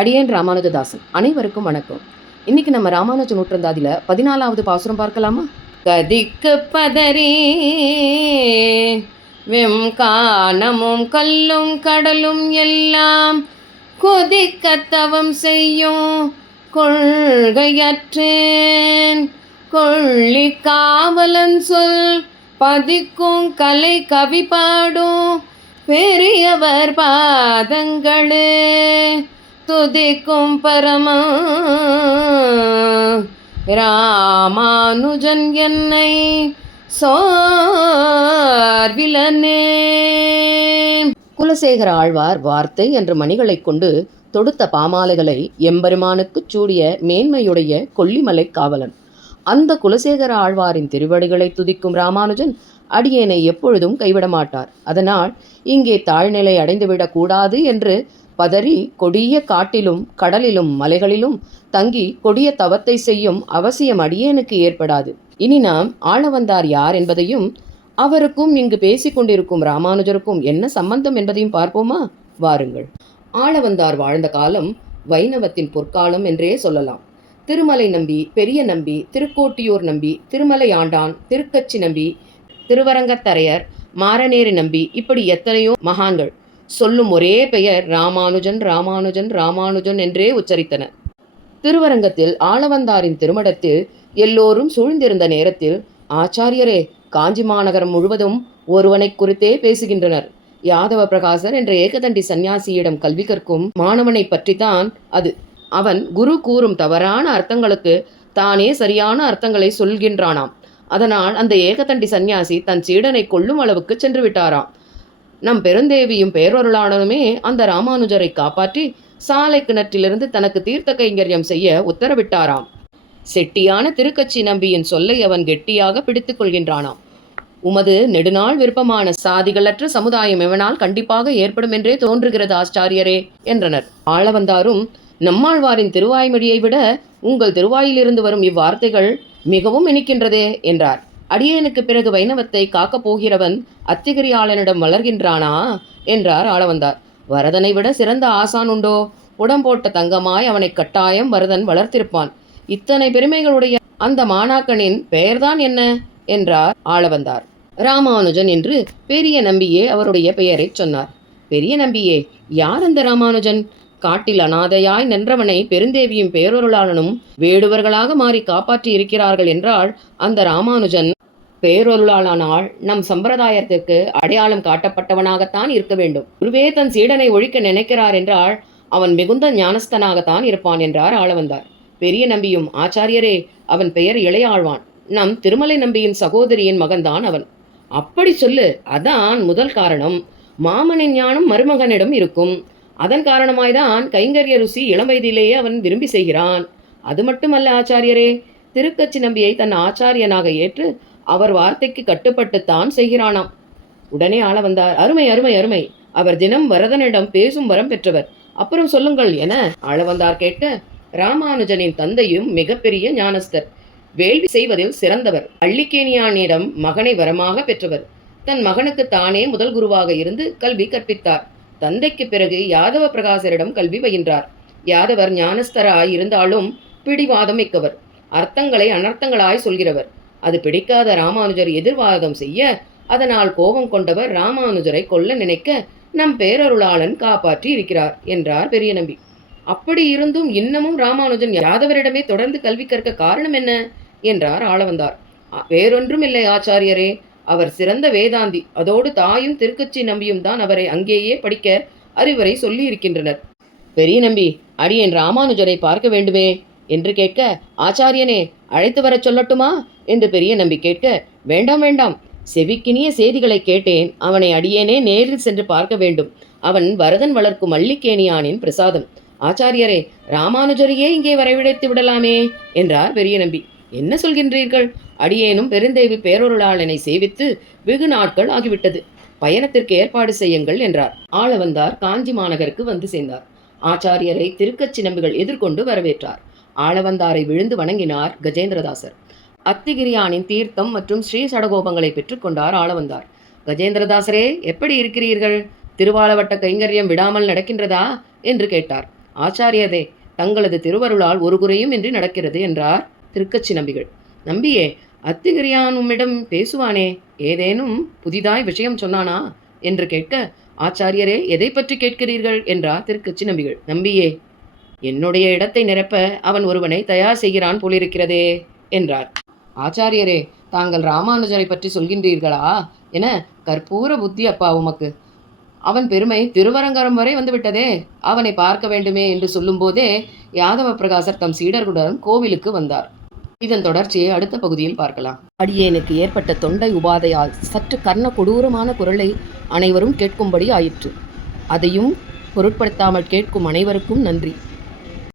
அடியேன் ராமானுஜதாசன். அனைவருக்கும் வணக்கம். இன்னைக்கு நம்ம ராமானுஜ நூற்றந்தாதில 14வது பாசுரம் பார்க்கலாமா? கதிக்கு பதறி வெம்கானமும் கல்லும் கடலும் எல்லாம் கொதிக்க தவம் செய்யும் கொள்கையற்றேன் கொள்ளி காவலன் சொல் பதிக்கும் கலை கவி பாடும் பெரியவர் பாதங்களே துதிக்கும் பரம ராமானுஜன் என்னை சோர்விலனே. குலசேகர ஆழ்வார் வார்த்தை என்ற மணிகளைக் கொண்டு தொடுத்த பாமாலைகளை எம்பெருமானுக்குச் சூடிய மேன்மையுடைய கொல்லிமலை காவலன். அந்த குலசேகர ஆழ்வாரின் திருவடிகளை துதிக்கும் ராமானுஜன் அடியேனை எப்பொழுதும் கைவிட மாட்டார். அதனால் இங்கே தாழ்நிலை அடைந்துவிடக் கூடாது என்று பதறி கொடிய காட்டிலும் கடலிலும் மலைகளிலும் தங்கி கொடிய தவத்தை செய்யும் அவசியம் அடியேனுக்கு ஏற்படாது. இனி நாம் ஆளவந்தார் யார் என்பதையும் அவருக்கும் இங்கு பேசிக்கொண்டிருக்கும் ராமானுஜருக்கும் என்ன சம்பந்தம் என்பதையும் பார்ப்போமா? வாருங்கள். ஆளவந்தார் வாழ்ந்த காலம் வைணவத்தின் பொற்காலம் என்றே சொல்லலாம். திருமலை நம்பி, பெரிய நம்பி, திருக்கோட்டியூர் நம்பி, திருமலை ஆண்டான், திருக்கச்சி நம்பி, திருவரங்கத்தரையர், மாரநேரி நம்பி, இப்படி எத்தனையோ மகான்கள் சொல்லும் ஒரே பெயர் ராமானுஜன் ராமானுஜன் ராமானுஜன் என்றே உச்சரித்தனர். திருவரங்கத்தில் ஆளவந்தாரின் திருமடத்தில் எல்லோரும் சூழ்ந்திருந்த நேரத்தில், ஆச்சாரியரே, காஞ்சி மாநகரம் முழுவதும் ஒருவனை குறித்தே பேசுகின்றனர். யாதவ பிரகாசர் என்ற ஏகதண்டி சந்நியாசியிடம் கல்வி கற்கும் மாணவனை பற்றித்தான் அது. அவன் குரு கூறும் தவறான அர்த்தங்களுக்கு தானே சரியான அர்த்தங்களை சொல்கின்றானாம். அதனால் அந்த ஏகதண்டி சந்நியாசி தன் சீடனை கொல்லும் அளவுக்கு சென்று விட்டாராம். நம் பெருந்தேவியும் பேரொருளாளனுமே அந்த ராமானுஜரை காப்பாற்றி சாலை கிணற்றிலிருந்து தனக்கு தீர்த்த கைங்கரியம் செய்ய உத்தரவிட்டாராம். செட்டியான திருக்கச்சி நம்பியின் சொல்லை அவன் கெட்டியாக பிடித்துக் கொள்கின்றானாம். உமது நெடுநாள் விருப்பமான சாதிகளற்ற சமுதாயம் எவனால் கண்டிப்பாக ஏற்படும் என்றே தோன்றுகிறது ஆச்சாரியரே என்றனர். ஆளவந்தாரும், நம்மாழ்வாரின் திருவாய்மொழியை விட உங்கள் திருவாயிலிருந்து வரும் இவ்வார்த்தைகள் மிகவும் இனிக்கின்றதே என்றார். அடியேனுக்கு பிறகு வைணவத்தை காக்கப் போகிறவன் அத்திகிரியாளனிடம் வளர்கின்றானா என்றார் ஆளவந்தார். வரதனை விட சிறந்த ஆசான் உண்டோ? உடம்போட்ட தங்கமாய் அவனை கட்டாயம் வரதன் வளர்த்திருப்பான். இத்தனை பெருமைகளுடைய அந்த மாணாக்கனின் பெயர்தான் என்ன என்றார் ஆளவந்தார். ராமானுஜன் என்று பெரிய நம்பியே அவருடைய பெயரை சொன்னார். பெரிய நம்பியே, யார் அந்த ராமானுஜன்? காட்டில் அனாதையாய் நின்றவனை பெருந்தேவியும் பேரொருளாளனும் வேடுவர்களாக மாறி காப்பாற்றி இருக்கிறார்கள் என்றால் அந்த ராமானுஜன் பேரொருளாளனால் நம் சம்பிரதாயத்திற்கு அடையாளம் காட்டப்பட்டவனாகத்தான் இருக்க வேண்டும். குருவே தன் சீடனை ஒழிக்க நினைக்கிறார் என்றால் அவன் மிகுந்த ஞானஸ்தனாகத்தான் இருப்பான் என்றார் ஆளவந்தார். பெரிய நம்பியும், ஆச்சாரியரே, அவன் பெயர் இளையாழ்வான். நம் திருமலை நம்பியின் சகோதரியின் மகன்தான் அவன். அப்படி சொல்லு, அதான் முதல் காரணம். மாமனின் ஞானம் மருமகனிடம் இருக்கும். அதன் காரணமாய்தான் கைங்கரிய ருசி இளம் வயதிலேயே அவன் விரும்பி செய்கிறான். அது மட்டுமல்ல ஆச்சாரியரே, திருக்கச்சி நம்பியை தன் ஆச்சாரியனாக ஏற்று அவர் வார்த்தைக்கு கட்டுப்பட்டுத்தான் செய்கிறானாம். உடனே ஆளவந்தார், அருமை அருமை அருமை, அவர் தினம் வரதனிடம் பேசும் வரம் பெற்றவர். அப்புறம் சொல்லுங்கள் என ஆளவந்தார் கேட்க, ராமானுஜனின் தந்தையும் மிகப்பெரிய ஞானஸ்தர், வேள்வி செய்வதில் சிறந்தவர், அள்ளிக்கேணியானிடம் மகனை வரமாக பெற்றவர். தன் மகனுக்கு தானே முதல் குருவாக இருந்து கல்வி கற்பித்தார். தந்தைக்கு பிறகு யாதவ பிரகாசரிடம் கல்வி பயின்றார். யாதவர் ஞானஸ்தராய் இருந்தாலும் பிடிவாதம் மிக்கவர், அர்த்தங்களை அனர்த்தங்களாய் சொல்கிறவர். அது பிடிக்காத ராமானுஜர் எதிர்வாதம் செய்ய அதனால் கோபம் கொண்டவர் ராமானுஜரை கொல்ல நினைக்க நம் பேரருளாளன் காப்பாற்றி இருக்கிறார் என்றார் பெரிய நம்பி. அப்படி இருந்தும் இன்னமும் ராமானுஜன் யாதவரிடமே தொடர்ந்து கல்வி கற்க காரணம் என்ன என்றார் ஆளவந்தார். வேறொன்றும் இல்லை ஆச்சாரியரே, அவர் சிறந்த வேதாந்தி. அதோடு தாயும் திருக்கச்சி நம்பியும் தான் அவரை அங்கேயே படிக்க அறிவுரை சொல்லி இருக்கின்றனர். பெரிய நம்பி, அடியேன் ராமானுஜரை பார்க்க வேண்டுமே என்று கேட்க, ஆச்சாரியனே, அழைத்து வரச் சொல்லட்டுமா என்று பெரிய நம்பி கேட்க, வேண்டாம் வேண்டாம், செவிக்கினிய செய்திகளை கேட்டேன். அவனை அடியேனே நேரில் சென்று பார்க்க வேண்டும். அவன் வரதன் வளர்க்கும் அள்ளிக்கேணியானின் பிரசாதம். ஆச்சாரியரே, ராமானுஜரையே இங்கே வரவிழைத்து விடலாமே என்றார் பெரிய நம்பி. என்ன சொல்கின்றீர்கள்? அடியேனும் பெருந்தேவி பேரொருளாளனை சேவித்து வெகு நாட்கள் ஆகிவிட்டது. பயணத்திற்கு ஏற்பாடு செய்யுங்கள் என்றார். ஆளவந்தார் காஞ்சி மாநகருக்கு வந்து சேர்ந்தார். ஆச்சாரியரை திருக்கச்சி நம்பிகள் எதிர்கொண்டு வரவேற்றார். ஆளவந்தாரை விழுந்து வணங்கினார் கஜேந்திரதாசர். அத்திகிரியானின் தீர்த்தம் மற்றும் ஸ்ரீ சடகோபங்களை பெற்றுக்கொண்டார் ஆளவந்தார். கஜேந்திரதாசரே, எப்படி இருக்கிறீர்கள்? திருவாளவட்ட கைங்கரியம் விடாமல் நடக்கின்றதா என்று கேட்டார். ஆச்சாரியரே, தங்களது திருவருளால் ஒரு குறையும் இன்றி நடக்கிறது என்றார் திருக்கச்சி நம்பிகள். நம்பியே, அத்திகிரியான் உம்மிடம் பேசுவானே, ஏதேனும் புதிதாய் விஷயம் சொன்னானா என்று கேட்க, ஆச்சாரியரே, எதை பற்றி கேட்கிறீர்கள் என்றார் திருக்கச்சி நம்பிகள். நம்பியே, என்னுடைய இடத்தை நிரப்ப அவன் ஒருவனை தயார் செய்கிறான் போலிருக்கிறதே என்றார். ஆச்சாரியரே, தாங்கள் ராமானுஜரை பற்றி சொல்கின்றீர்களா என கற்பூர புத்தி அப்பா உமக்கு. அவன் பெருமை திருவரங்கரம் வரை வந்துவிட்டதே. அவனை பார்க்க வேண்டுமே என்று சொல்லும்போதே யாதவ பிரகாசர் தம் சீடர்களுடன் கோவிலுக்கு வந்தார். இதன் தொடர்ச்சியை அடுத்த பகுதியில் பார்க்கலாம். அடியேனுக்கு ஏற்பட்ட தொண்டை உபாதையால் சற்று கர்ண கொடூரமான குரலை அனைவரும் கேட்கும்படி ஆயிற்று. அதையும் பொருட்படுத்தாமல் கேட்கும் அனைவருக்கும் நன்றி.